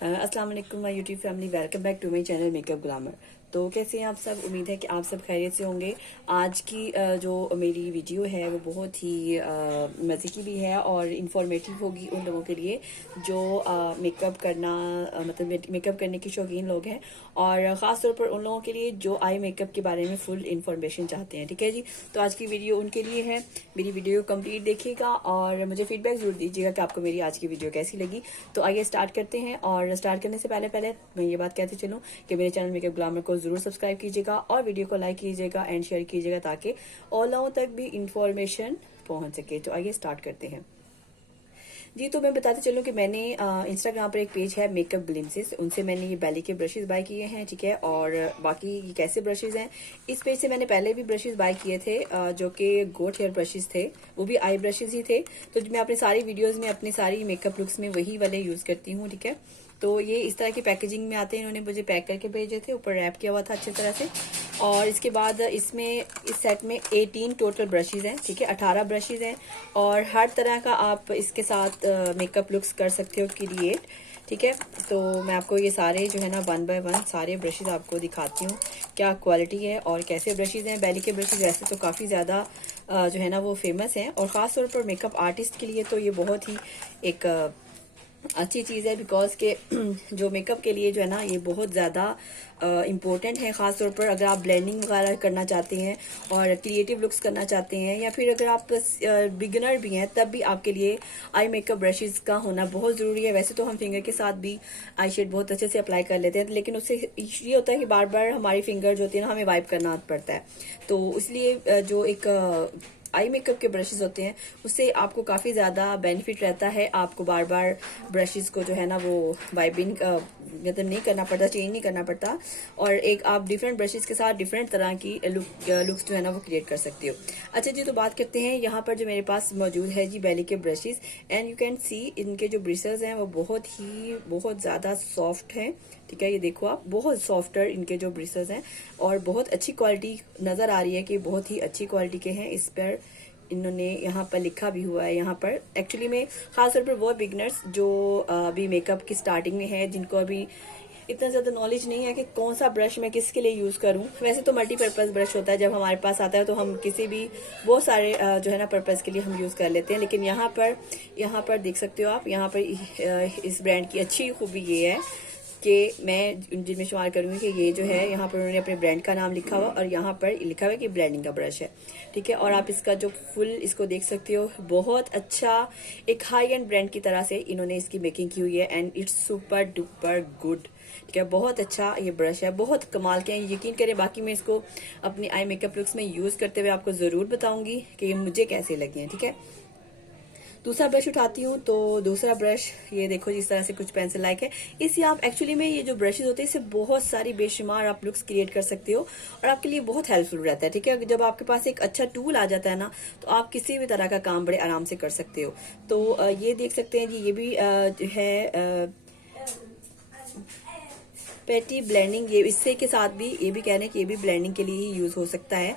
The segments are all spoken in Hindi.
अस्सलाम वालेकुम my YouTube family, welcome back to my channel makeup glamour. तो कैसे हैं आप सब? उम्मीद है कि आप सब खैरियत से होंगे। आज की जो मेरी वीडियो है वो बहुत ही मज़े की भी है और इन्फॉर्मेटिव होगी उन लोगों के लिए जो मेकअप करना मतलब मेकअप करने के शौकीन लोग हैं, और ख़ास तौर पर उन लोगों के लिए जो आई मेकअप के बारे में फुल इन्फॉर्मेशन चाहते हैं। ठीक है जी, तो आज की वीडियो उनके लिए है। मेरी वीडियो कंप्लीट देखिएगा और मुझे फीडबैक जरूर दीजिएगा कि आपको मेरी आज की वीडियो कैसी लगी। तो आइए स्टार्ट करते हैं। और स्टार्ट करने से पहले मैं ये बात कहते चलूँ कि मेरे चैनल मेकअप ग्लैमर को जरूर सब्सक्राइब कीजिएगा और वीडियो को लाइक कीजिएगा एंड शेयर कीजिएगा ताकि और लोगों तक भी इंफॉर्मेशन पहुंच सके। तो आइए स्टार्ट करते हैं जी। तो मैं बताते चलूँ कि मैंने इंस्टाग्राम पर एक पेज है मेकअप ग्लिम्सेस, उनसे मैंने ये बैली के ब्रशेस बाय किए हैं। ठीक है, और बाकी ये कैसे ब्रशेस हैं, इस पेज से मैंने पहले भी ब्रशेस बाय किए थे जो कि गोट हेयर ब्रशेस थे, वो भी आई ब्रशेस ही थे। तो मैं अपनी सारी वीडियोस में अपनी सारी मेकअप लुक्स में वही वाले यूज करती हूँ। ठीक है, तो ये इस तरह की पैकेजिंग में आते हैं। इन्होंने मुझे पैक करके भेजे थे, ऊपर रैप किया हुआ था अच्छी तरह से। और इसके बाद इसमें इस सेट में 18 टोटल ब्रशेज हैं। ठीक है, 18 ब्रशेज हैं और हर तरह का आप इसके साथ मेकअप लुक्स कर सकते हो क्रिएट। ठीक है, तो मैं आपको ये सारे जो है ना 1 बाय 1 सारे ब्रशेज आपको दिखाती हूँ क्या क्वालिटी है और कैसे ब्रशेज हैं। बैली के ब्रशेज वैसे तो काफ़ी ज़्यादा जो है ना वो फेमस हैं, और ख़ास तौर पर मेकअप आर्टिस्ट के लिए तो ये बहुत ही एक अच्छी चीज़ है, बिकॉज के जो मेकअप के लिए जो है ना ये बहुत ज़्यादा इम्पोर्टेंट है। ख़ास तौर पर अगर आप ब्लेंडिंग वगैरह करना चाहते हैं और क्रिएटिव लुक्स करना चाहते हैं, या फिर अगर आप बिगिनर भी हैं तब भी आपके लिए आई मेकअप ब्रशेज़ का होना बहुत ज़रूरी है। वैसे तो हम फिंगर के साथ भी आई शेड बहुत अच्छे से अप्लाई कर लेते हैं, लेकिन उससे ये होता है कि बार बार हमारी फिंगर जो होती है ना हमें वाइप करना पड़ता है। तो इसलिए जो एक आई मेकअप के ब्रशेस होते हैं उससे आपको काफ़ी ज़्यादा बेनिफिट रहता है। आपको बार बार ब्रशेस को जो है ना वो वाइबिंग मतलब नहीं करना पड़ता, चेंज नहीं करना पड़ता, और एक आप डिफरेंट ब्रशेस के साथ डिफरेंट तरह की लुक्स जो है ना वो क्रिएट कर सकते हो। अच्छा जी, तो बात करते हैं यहाँ पर जो मेरे पास मौजूद है जी बैली के brushes, and you can see इनके जो ब्रिसल्स हैं वो बहुत ज़्यादा सॉफ्ट हैं। ठीक है, ये देखो आप, बहुत सॉफ्टर इनके जो ब्रिसल्स हैं और बहुत अच्छी क्वालिटी नज़र आ रही है कि बहुत ही अच्छी क्वालिटी के हैं। इस पर इन्होंने यहाँ पर लिखा भी हुआ है। यहाँ पर एक्चुअली में खास तौर पर वो बिगनर्स जो अभी मेकअप की स्टार्टिंग में है, जिनको अभी इतना ज़्यादा नॉलेज नहीं है कि कौन सा ब्रश मैं किसके लिए यूज़ करूं। वैसे तो मल्टीपर्पज़ ब्रश होता है, जब हमारे पास आता है तो हम किसी भी बहुत सारे जो है ना पर्पज़ के लिए हम यूज़ कर लेते हैं। लेकिन यहाँ पर देख सकते हो आप, यहाँ पर इस ब्रांड की अच्छी खूबी ये है कि मैं जिनमें शुमार करूँगी कि ये जो है यहाँ पर उन्होंने अपने ब्रांड का नाम लिखा हुआ और यहाँ पर लिखा हुआ है कि ब्लेंडिंग का ब्रश है। ठीक है, और आप इसका जो फुल इसको देख सकते हो, बहुत अच्छा एक हाई एंड ब्रांड की तरह से इन्होंने इसकी मेकिंग की हुई है, and it's super duper good. ठीक है, बहुत अच्छा ये ब्रश है, बहुत कमाल के हैं, यकीन करें। बाकी मैं इसको अपनी आई मेकअप लुक्स में यूज़ करते हुए आपको ज़रूर बताऊंगी कि ये मुझे कैसे लगे हैं। ठीक है, दूसरा ब्रश उठाती हूँ। तो दूसरा ब्रश ये देखो जिस तरह से कुछ पेंसिल लाइक है। इससे आप एक्चुअली में ये जो ब्रशेज होते हैं इससे बहुत सारी बेशुमार आप लुक्स क्रिएट कर सकते हो और आपके लिए बहुत हेल्पफुल रहता है। ठीक है, जब आपके पास एक अच्छा टूल आ जाता है ना तो आप किसी भी तरह का काम बड़े आराम से कर सकते हो। तो ये देख सकते हैं जी, ये भी जो है पेटी ब्लेंडिंग, ये इससे के साथ भी ये भी कह रहे हैं कि ये भी ब्लेंडिंग के लिए ही यूज हो सकता है।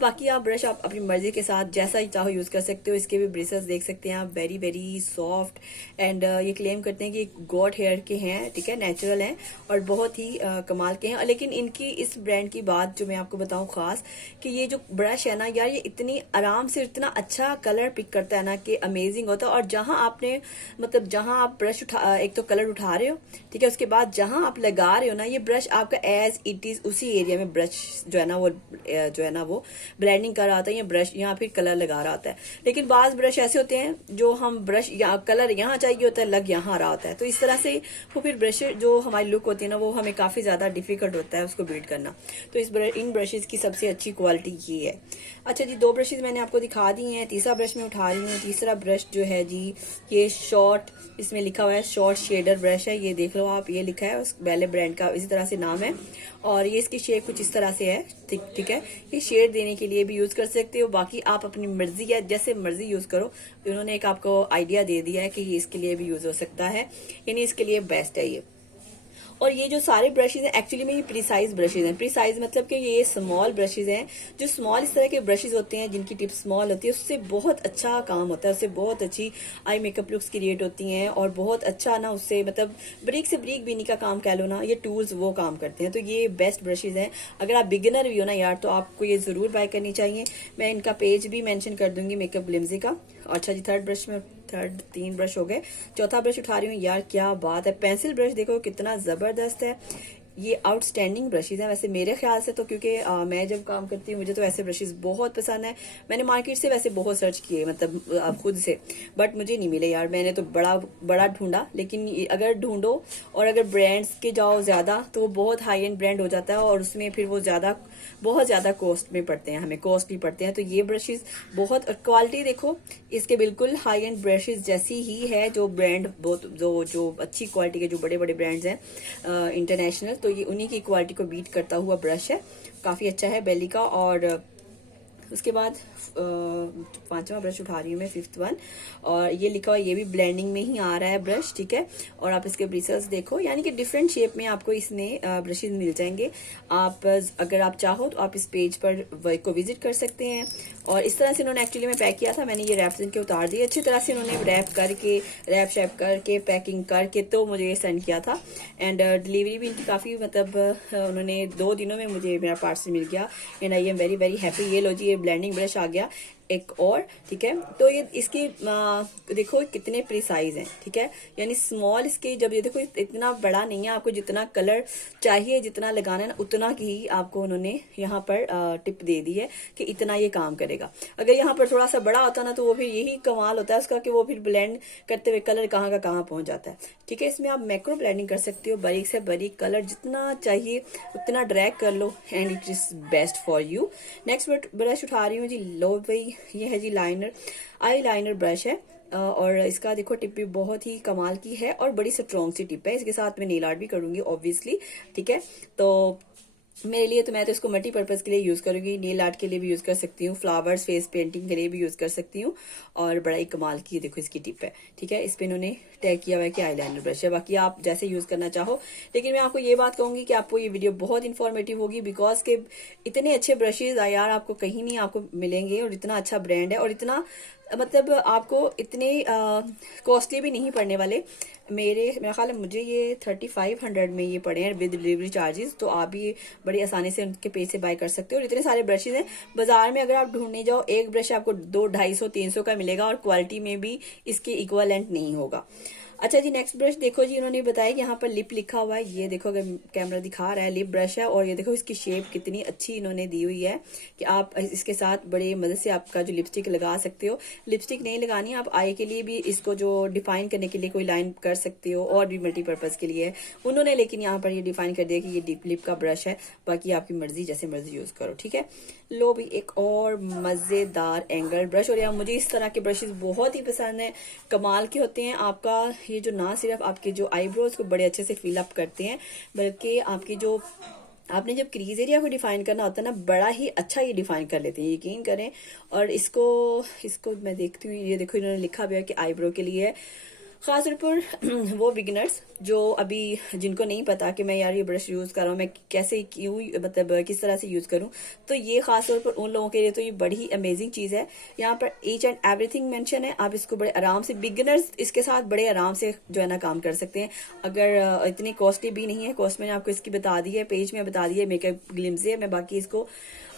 बाकी आप ब्रश आप अपनी मर्जी के साथ जैसा ही चाहो यूज कर सकते हो। इसके भी ब्रिसल्स देख सकते हैं आप, वेरी वेरी सॉफ्ट, एंड ये क्लेम करते हैं कि गॉड हेयर के हैं। ठीक है, नेचुरल हैं और बहुत ही कमाल के हैं। लेकिन इनकी इस ब्रांड की बात जो मैं आपको बताऊं खास, कि ये जो ब्रश है ना यार, ये इतनी आराम से इतना अच्छा कलर पिक करता है ना कि अमेजिंग होता है। और जहां आपने मतलब जहां आप ब्रश एक तो कलर उठा रहे हो, ठीक है, उसके बाद जहां आप लगा रहे हो ना, ये ब्रश आपका एज इट इज उसी एरिया में ब्रश जो है ना वो ब्लेंडिंग कर रहा होता है, ये ब्रश यहाँ फिर कलर लगा रहा होता है। लेकिन बाज ब्रश ऐसे होते हैं जो हम ब्रश कलर यहाँ चाहिए होता है, लग यहाँ रहा होता है। तो इस तरह से वो फिर ब्रश जो हमारी लुक होती है ना वो हमें काफी ज्यादा डिफिकल्ट होता है उसको बिल्ड करना। तो इन ब्रशेज की सबसे अच्छी क्वालिटी ये है। अच्छा जी, 2 ब्रशेज मैंने आपको दिखा दी हैं, तीसरा ब्रश मैं उठा रही हूँ। तीसरा ब्रश जो है जी ये शॉर्ट, इसमें लिखा हुआ है शॉर्ट शेडर ब्रश है। ये देख लो आप, ये लिखा है उस बैले ब्रांड का इसी तरह से नाम है, और ये इसकी शेप कुछ इस तरह से है। ठीक है, ये शेड देने के लिए भी यूज कर सकते हो। बाकी आप अपनी मर्जी या जैसे मर्जी यूज करो। उन्होंने एक आपको आइडिया दे दिया है कि ये इसके लिए भी यूज हो सकता है, यानी इसके लिए बेस्ट है ये। और ये जो सारे ब्रशेज हैं एक्चुअली में ये प्रीसाइज ब्रशेज हैं। प्रीसाइज मतलब कि ये स्मॉल ब्रशेज हैं। जो स्मॉल इस तरह के ब्रशेज होते हैं जिनकी टिप स्मॉल होती है, उससे बहुत अच्छा काम होता है, उससे बहुत अच्छी आई मेकअप लुक्स क्रिएट होती हैं और बहुत अच्छा ना उससे मतलब ब्रीक से ब्रीक बीनी का काम कह लो ना, ये टूल्स वो काम करते हैं। तो ये बेस्ट ब्रशेज हैं। अगर आप बिगिनर भी हो ना यार तो आपको ये जरूर बाय करनी चाहिए। मैं इनका पेज भी मेंशन कर दूंगी मेकअप ग्लिम्जी का। अच्छा जी, थर्ड ब्रश में 3 ब्रश हो गए, चौथा ब्रश उठा रही हूँ। यार क्या बात है, पेंसिल ब्रश देखो कितना जबरदस्त है। ये आउटस्टैंडिंग ब्रशेज हैं वैसे मेरे ख्याल से तो, क्योंकि मैं जब काम करती हूँ मुझे तो ऐसे ब्रशेज बहुत पसंद है। मैंने मार्केट से वैसे बहुत सर्च किए मतलब खुद से, बट मुझे नहीं मिले यार। मैंने तो बड़ा बड़ा ढूंढा, लेकिन अगर ढूंढो और अगर ब्रांड्स के जाओ ज्यादा तो वो बहुत हाई एंड ब्रांड हो जाता है और उसमें फिर वो बहुत ज्यादा कॉस्ट में पड़ते हैं, हमें कॉस्टली पड़ते हैं। तो ये ब्रशेज बहुत, क्वालिटी देखो इसके बिल्कुल हाई एंड ब्रशेज जैसी ही है। जो ब्रांड बहुत जो अच्छी क्वालिटी के जो बड़े बड़े ब्रांड्स हैं इंटरनेशनल, तो ये उन्हीं की क्वालिटी को बीट करता हुआ ब्रश है। काफी अच्छा है बेली का। और उसके बाद 5वां ब्रश उठा रही हूँ मैं, 5th वन, और ये लिखा हुआ, ये भी ब्लेंडिंग में ही आ रहा है ब्रश, ठीक है। और आप इसके ब्रिसल्स देखो, यानी कि डिफरेंट शेप में आपको इसमें ब्रशेज मिल जाएंगे। आप अगर आप चाहो तो आप इस पेज पर को विजिट कर सकते हैं। और इस तरह से इन्होंने एक्चुअली में पैक किया था, मैंने ये रैप से इनके उतार दिए अच्छी तरह से। इन्होंने रैप शैप करके पैकिंग करके तो मुझे ये सेंड किया था। एंड डिलीवरी भी इनकी काफी मतलब उन्होंने 2 दिनों में मुझे मेरा पार्सल मिल गया। And I am very very happy. ये लो जी, ये ब्लेंडिंग ब्रश आ गया एक और, ठीक है। तो ये इसकी देखो कितने प्रिसाइज हैं, ठीक है। यानी स्मॉल इसके, जब ये देखो इतना बड़ा नहीं है, आपको जितना कलर चाहिए जितना लगाना है ना उतना ही आपको उन्होंने यहाँ पर टिप दे दी है कि इतना ये काम करेगा। अगर यहाँ पर थोड़ा सा बड़ा होता ना तो वो फिर यही कमाल होता है उसका कि वो फिर ब्लेंड करते हुए कलर कहाँ का कहाँ पहुंच जाता है, ठीक है। इसमें आप मैक्रो ब्लेंडिंग कर सकते हो, बारीक से बारीक कलर जितना चाहिए उतना ड्रैग कर लो and it is best for you. Next brush उठा रही हूँ जी, लो भाई, ये है जी आई लाइनर ब्रश है। और इसका देखो टिप भी बहुत ही कमाल की है और बड़ी स्ट्रॉन्ग सी टिप है। इसके साथ मैं नेल आर्ट भी करूंगी ऑब्वियसली, ठीक है। तो मेरे लिए तो मैं तो इसको मल्टीपर्पज के लिए यूज करूंगी, नेल आर्ट के लिए भी यूज कर सकती हूँ, फ्लावर्स फेस पेंटिंग के लिए भी यूज कर सकती हूँ। और बड़ा ही कमाल की देखो इसकी टिप है, ठीक है। इस पे इन्होंने टैग किया हुआ है कि आईलाइनर ब्रश है, बाकी आप जैसे यूज करना चाहो। लेकिन मैं आपको ये बात कहूंगी कि आपको ये वीडियो बहुत इन्फॉर्मेटिव होगी, बिकॉज के इतने अच्छे ब्रशेज यार आपको कहीं नहीं आपको मिलेंगे। और इतना अच्छा ब्रांड है और इतना मतलब आपको इतने कॉस्टली भी नहीं पड़ने वाले। मेरा ख्याल है मुझे ये 3500 में ये पड़े हैं विद डिलीवरी चार्जेस। तो आप भी बड़ी आसानी से उनके पेज से बाय कर सकते हो। और इतने सारे ब्रशेज हैं, बाजार में अगर आप ढूंढने जाओ एक ब्रश आपको 200, 250, 300 का मिलेगा और क्वालिटी में भी इसके इक्वलेंट नहीं होगा। अच्छा जी, नेक्स्ट ब्रश देखो जी, इन्होंने बताया कि यहाँ पर लिप लिखा हुआ है। ये देखो अगर कैमरा दिखा रहा है, लिप ब्रश है। और ये देखो इसकी शेप कितनी अच्छी इन्होंने दी हुई है कि आप इसके साथ बड़े मदद से आपका जो लिपस्टिक लगा सकते हो। लिपस्टिक नहीं लगानी, आप आई के लिए भी इसको जो डिफाइन करने के लिए कोई लाइन कर सकते हो, और भी मल्टीपर्पज के लिए है उन्होंने। लेकिन यहाँ पर ये डिफाइन कर दिया कि ये डीप लिप का ब्रश है, बाकी आपकी मर्जी जैसे मर्जी यूज करो, ठीक है। लो भी एक और मजेदार एंगल ब्रश। और यार मुझे इस तरह के ब्रशेज बहुत ही पसंद है, कमाल के होते हैं। आपका ये जो ना सिर्फ आपके जो आईब्रोज को बड़े अच्छे से फिल अप करते हैं, बल्कि आपकी जो आपने जब क्रीज एरिया को डिफाइन करना होता है ना, बड़ा ही अच्छा ये डिफाइन कर लेते हैं, यकीन करें। और इसको मैं देखती हूँ, ये देखो इन्होंने लिखा भी है कि आईब्रो के लिए है, खासतौर पर वो बिगिनर्स जो अभी जिनको नहीं पता कि मैं यार ये ब्रश यूज कर रहा हूँ, मैं कैसे क्यों मतलब किस तरह से यूज करूँ, तो ये खासतौर पर उन लोगों के लिए तो ये बड़ी ही अमेजिंग चीज है। यहाँ पर ईच एंड एवरीथिंग मेंशन है। आप इसको बड़े आराम से, बिगिनर्स इसके साथ बड़े आराम से जो है ना काम कर सकते हैं। अगर इतनी कॉस्टली भी नहीं है, कॉस्ट मैंने आपको इसकी बता दी है, पेज में बता दी है, मेकअप ग्लिम्स है। मैं बाकी इसको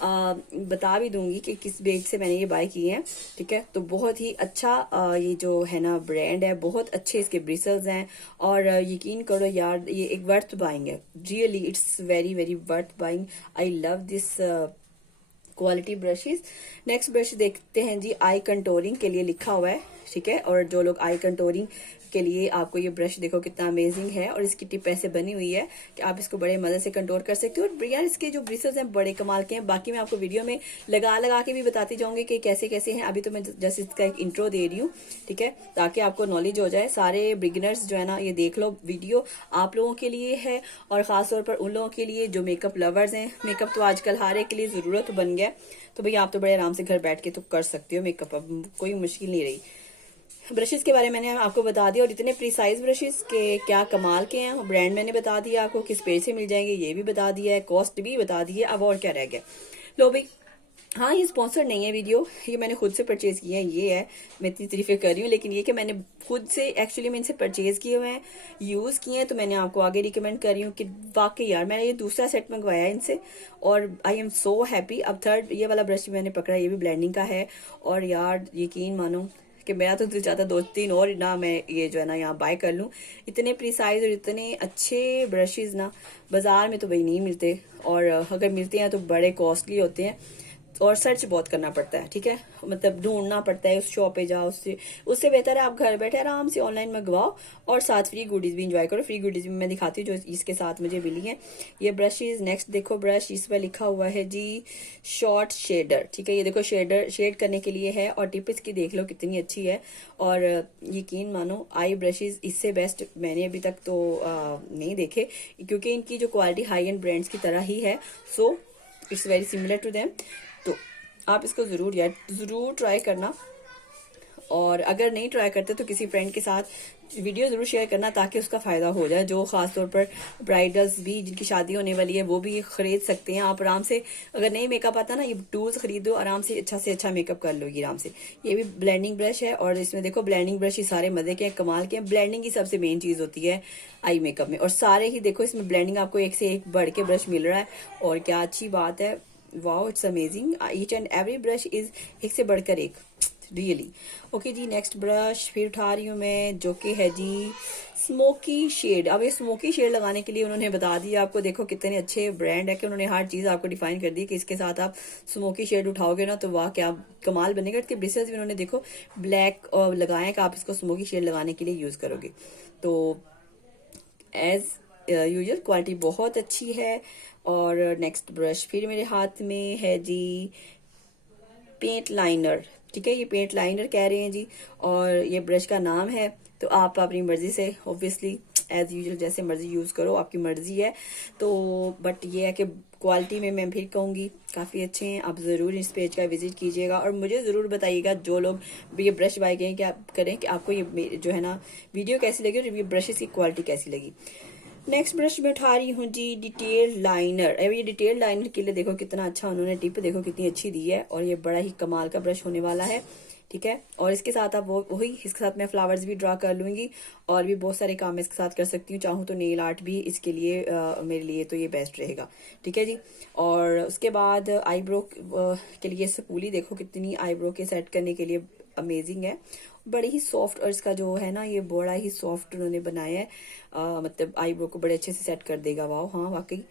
बता भी दूंगी कि किस पेज से मैंने ये बाय किए हैं, ठीक है। तो बहुत ही अच्छा ये जो है ना ब्रांड है, बहुत अच्छे इसके ब्रिसल्स हैं। और यकीन करो यार ये एक वर्थ बाइंग है, really it's very very worth buying. I love this quality brushes. Next brush देखते हैं जी, आई कंटोरिंग के लिए लिखा हुआ है, ठीक है। और जो लोग आई कंटोरिंग के लिए, आपको ये ब्रश देखो कितना अमेजिंग है और इसकी टिप ऐसे बनी हुई है कि आप इसको बड़े मदद से कंटोर कर सकते हो। और यार इसके जो ब्रिसल्स हैं बड़े कमाल के हैं। बाकी मैं आपको वीडियो में लगा के भी बताती जाऊंगी कि कैसे कैसे हैं। अभी तो मैं जस्ट इसका एक इंट्रो दे रही हूँ, ठीक है, ताकि आपको नॉलेज हो जाए। सारे बिगिनर्स जो है ना, ये देख लो वीडियो आप लोगों के लिए है, और खासतौर पर उन लोगों के लिए जो मेकअप लवर्स हैं। मेकअप तो आजकल हर एक के लिए जरूरत बन गया, तो भैया आप तो बड़े आराम से घर बैठ के तो कर सकते हो मेकअप, अब कोई मुश्किल नहीं रही। ब्रशेस के बारे में मैंने आपको बता दिया, और इतने प्रिसाइज ब्रशेस के क्या कमाल के हैं। ब्रांड मैंने बता दिया आपको, किस पेज से मिल जाएंगे ये भी बता दिया है, कॉस्ट भी बता दी है। अब और क्या रह गया। लो भाई, हाँ ये स्पॉन्सर नहीं है वीडियो, ये मैंने खुद से परचेज किया है। ये है, मैं इतनी तारीफें कर रही हूँ, लेकिन ये कि मैंने खुद से एक्चुअली मैं इनसे परचेज किए हुए हैं, यूज किए हैं, तो मैंने आपको आगे रिकमेंड कर रही हूँ कि वाकई यार मैंने ये दूसरा सेट मंगवाया है इनसे और आई एम सो हैप्पी। अब थर्ड ये वाला ब्रश मैंने पकड़ा, ये भी ब्लेंडिंग का है, और यार यकीन मानो कि मेरा तो दिल चाहता 2-3 और ना मैं ये जो है ना यहाँ बाय कर लूँ। इतने प्रिसाइज और इतने अच्छे ब्रशेज ना बाजार में तो भाई नहीं मिलते, और अगर मिलते हैं तो बड़े कॉस्टली होते हैं और सर्च बहुत करना पड़ता है। ठीक है, मतलब ढूंढना पड़ता है, उस शॉप पे जाओ। उससे उससे बेहतर है आप घर बैठे आराम से ऑनलाइन मंगवाओ और साथ फ्री गुडीज भी इंजॉय करो। फ्री गुडीज भी मैं दिखाती हूँ जो इसके साथ मुझे मिली है। ये ब्रशेज, नेक्स्ट देखो ब्रश, इस पर लिखा हुआ है जी शॉर्ट शेडर। ठीक है, ये देखो शेडर, शेड करने के लिए है, और टिप इसकी देख लो कितनी अच्छी है। और यकीन मानो आई ब्रशेज इससे बेस्ट मैंने अभी तक तो नहीं देखे, क्योंकि इनकी जो क्वालिटी हाई एंड ब्रांड्स की तरह ही है। So it's very similar to them. तो आप इसको जरूर ट्राई करना, और अगर नहीं ट्राई करते तो किसी फ्रेंड के साथ वीडियो जरूर शेयर करना ताकि उसका फायदा हो जाए। जो खासतौर पर ब्राइडल्स भी जिनकी शादी होने वाली है वो भी खरीद सकते हैं। आप आराम से, अगर नहीं मेकअप आता ना, ये टूल्स खरीदो, आराम से अच्छा मेकअप कर लोगी आराम से। ये भी ब्लेंडिंग ब्रश है, और इसमें देखो ब्लेंडिंग ब्रश ही सारे मजे के हैं, कमाल के हैं। ब्लेंडिंग ही सबसे मेन चीज होती है आई मेकअप में, और सारे ही देखो इसमें ब्लेंडिंग, आपको एक से एक बढ़ के ब्रश मिल रहा है, और क्या अच्छी बात है। Wow, it's amazing, each and every brush is एक से बढ़कर एक, रियली। ओके जी, नेक्स्ट ब्रश फिर उठा रही हूँ मैं, जो कि है जी स्मोकी शेड। अब ये स्मोकी शेड लगाने के लिए उन्होंने बता दिया आपको, देखो कितने अच्छे ब्रांड है कि उन्होंने हर चीज आपको डिफाइन कर दी कि इसके साथ आप स्मोकी शेड उठाओगे ना तो वाह क्या कमाल बनेगा। इसके ब्रिसल्स भी उन्होंने देखो ब्लैक लगाए कि आप इसको स्मोकी शेड लगाने के लिए यूज करोगे। तो एज यूजुअल क्वालिटी बहुत अच्छी है। और नेक्स्ट ब्रश फिर मेरे हाथ में है जी पेंट लाइनर। ठीक है, ये पेंट लाइनर कह रहे हैं जी, और ये ब्रश का नाम है। तो आप अपनी मर्जी से ऑब्वियसली एज यूजुअल जैसे मर्जी यूज करो, आपकी मर्जी है। तो बट ये है कि क्वालिटी में मैं फिर कहूंगी काफी अच्छे हैं। आप जरूर इस पेज का विजिट कीजिएगा और मुझे जरूर बताइएगा जो लोग भी ये ब्रश बाय करें कि आपको ये जो है ना वीडियो कैसी लगी और ये ब्रशेस की क्वालिटी कैसी लगी। नेक्स्ट ब्रश में उठा रही हूँ जी डिटेल लाइनर। अब ये डिटेल लाइनर के लिए देखो कितना अच्छा उन्होंने टिप देखो कितनी अच्छी दी है, और ये बड़ा ही कमाल का ब्रश होने वाला है। ठीक है, और इसके साथ आप वही इसके साथ मैं फ्लावर्स भी ड्रा कर लूंगी, और भी बहुत सारे काम इसके साथ कर सकती हूँ। चाहूँ तो नेल आर्ट भी इसके लिए मेरे लिए तो ये बेस्ट रहेगा। ठीक है जी, और उसके बाद आईब्रो के लिए स्पूली देखो कितनी आईब्रो के सेट करने के लिए अमेजिंग है, बड़े ही सॉफ्ट, और इसका जो है ना ये बड़ा ही सॉफ्ट उन्होंने बनाया है। मतलब आईब्रो को बड़े अच्छे से सेट कर देगा। वाह, हाँ वाकई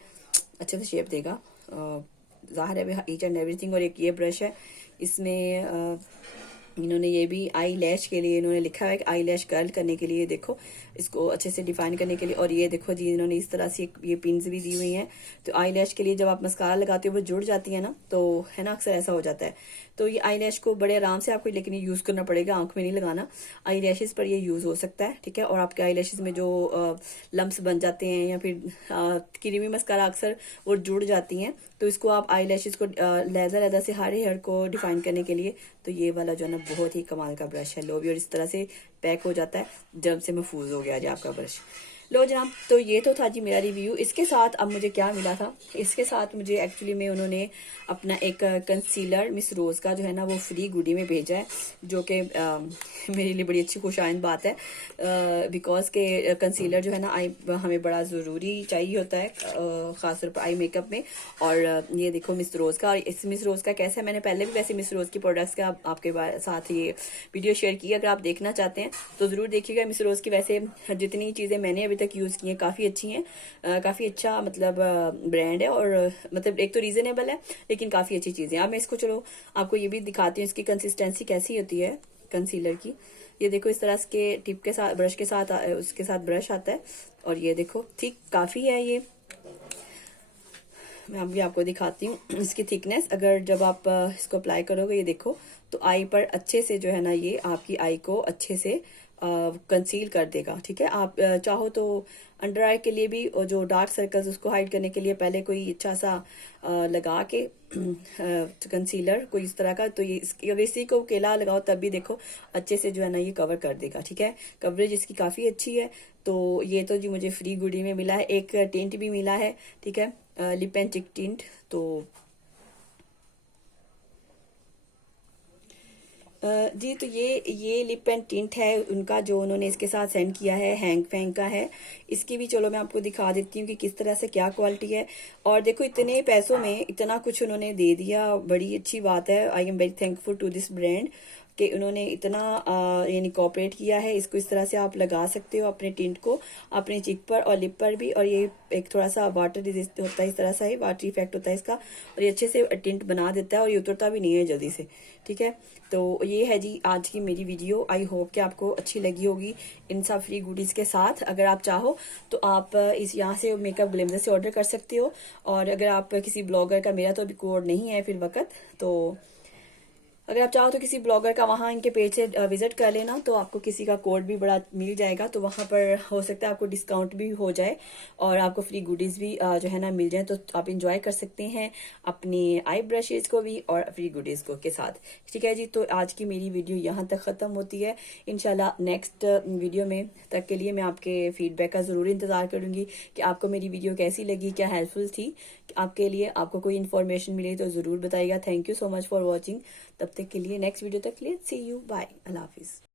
अच्छे से शेप देगा, जाहिर है ईच एंड एवरीथिंग। और एक ये ब्रश है, इसमें इन्होंने ये भी आई लैश के लिए इन्होंने लिखा है कि आई लैश कर्ल करने के लिए, देखो इसको अच्छे से डिफाइन करने के लिए। और ये देखो जी इन्होंने इस तरह से ये पिन्स भी दी हुई हैं। तो आई लैश के लिए जब आप मस्कारा लगाते हो वो जुड़ जाती है ना, तो है ना, अक्सर ऐसा हो जाता है। तो ये आई लैश को बड़े आराम से आपको लेकिन यूज करना पड़ेगा, आंख में नहीं लगाना। आई लैशेज पर ये यूज हो सकता है। ठीक है, और आपके आई लैशेज में जो लम्प्स बन जाते हैं या फिर क्रीमी मस्कारा अक्सर वो जुड़ जाती हैं, तो इसको आप आई लैशेज को लेजर से हर हेयर को डिफाइन करने के लिए, तो ये वाला जो है ना बहुत ही कमाल का ब्रश है। लो भी, और इस तरह से पैक हो जाता है, जब से महफूज हो गया जी आपका ब्रश। लो जनाब, तो ये तो था जी मेरा रिव्यू। इसके साथ अब मुझे क्या मिला था, इसके साथ मुझे एक्चुअली में उन्होंने अपना एक कंसीलर मिस रोज का जो है ना वो फ्री गुडी में भेजा है, जो कि मेरे लिए बड़ी अच्छी खुशाइंद बात है, बिकॉज के कंसीलर जो है ना हमें बड़ा ज़रूरी चाहिए होता है ख़ासतौर पर आई मेकअप में। और ये देखो मिस रोज़ का, और इस मिस रोज़ का कैसा है, मैंने पहले भी वैसे मिस रोज़ की प्रोडक्ट्स का आपके साथ ये वीडियो शेयर की, अगर आप देखना चाहते हैं तो ज़रूर देखिएगा। मिस रोज़ की वैसे जितनी चीज़ें मैंने अभी तक यूज़ की हैं काफ़ी अच्छी हैं, काफ़ी अच्छा मतलब ब्रांड है, और मतलब एक तो रीज़नेबल है लेकिन काफ़ी अच्छी चीज़ें। अब मैं इसको चलो आपको ये भी दिखाती हूँ इसकी कंसिस्टेंसी कैसी होती है कंसीलर की। ये देखो इस तरह के टिप के साथ ब्रश के साथ उसके साथ ब्रश आता है, और ये देखो ठीक काफ़ी है। ये मैं अभी आपको दिखाती हूँ इसकी थिकनेस। अगर जब आप इसको अप्लाई करोगे ये देखो तो आई पर अच्छे से जो है ना ये आपकी आई को अच्छे से कंसील कर देगा। ठीक है, आप चाहो तो अंडर आई के लिए भी और जो डार्क सर्कल्स उसको हाइड करने के लिए पहले कोई अच्छा सा लगा के कंसीलर कोई इस तरह का, तो ये अगर इसी को अकेला लगाओ तब भी देखो अच्छे से जो है ना ये कवर कर देगा। ठीक है, कवरेज इसकी काफ़ी अच्छी है। तो ये तो जी मुझे फ्री गुडी में मिला है। एक टिंट भी मिला है। ठीक है, लिप एंड चिक टिंट। तो जी, तो ये लिप एंड टिंट है उनका जो उन्होंने इसके साथ सेंड किया है, हैंग फैंग का है। इसकी भी चलो मैं आपको दिखा देती हूँ कि किस तरह से क्या क्वालिटी है। और देखो इतने पैसों में इतना कुछ उन्होंने दे दिया, बड़ी अच्छी बात है। I am very thankful to this brand कि उन्होंने इतना यानी कॉपरेट किया है। इसको इस तरह से आप लगा सकते हो अपने टिंट को अपने चिक पर और लिप पर भी। और ये एक थोड़ा सा वाटर रेजिस्ट होता है, इस तरह सा ही वाटर इफेक्ट होता है इसका, और ये अच्छे से टिंट बना देता है और ये उतरता भी नहीं है जल्दी से। ठीक है, तो ये है जी आज की मेरी वीडियो। आई होप कि आपको अच्छी लगी होगी इन सब फ्री गुडीज के साथ। अगर आप चाहो तो आप इस यहाँ से मेकअप ग्लिम्स से ऑर्डर कर सकते हो। और अगर आप किसी ब्लॉगर का, मेरा तो अभी कोड नहीं है फिर वक्त, तो अगर आप चाहो तो किसी ब्लॉगर का वहाँ इनके पेज से विजिट कर लेना, तो आपको किसी का कोड भी बड़ा मिल जाएगा। तो वहाँ पर हो सकता है आपको डिस्काउंट भी हो जाए और आपको फ्री गुडीज भी जो है ना मिल जाए। तो आप इंजॉय कर सकते हैं अपनी आई ब्रशेज को भी और फ्री गुडीज को के साथ। ठीक है जी, तो आज की मेरी वीडियो यहाँ तक ख़त्म होती है। इंशाल्लाह नेक्स्ट वीडियो में तक के लिए मैं आपके फीडबैक का ज़रूर इंतज़ार करूँगी कि आपको मेरी वीडियो कैसी लगी, क्या हेल्पफुल थी आपके लिए। आपको कोई इन्फॉर्मेशन मिली तो ज़रूर बताइएगा। Thank you so much for watching. तब तक के लिए, नेक्स्ट वीडियो तक के लिए, सी यू, बाय, अल्लाह हाफिज़।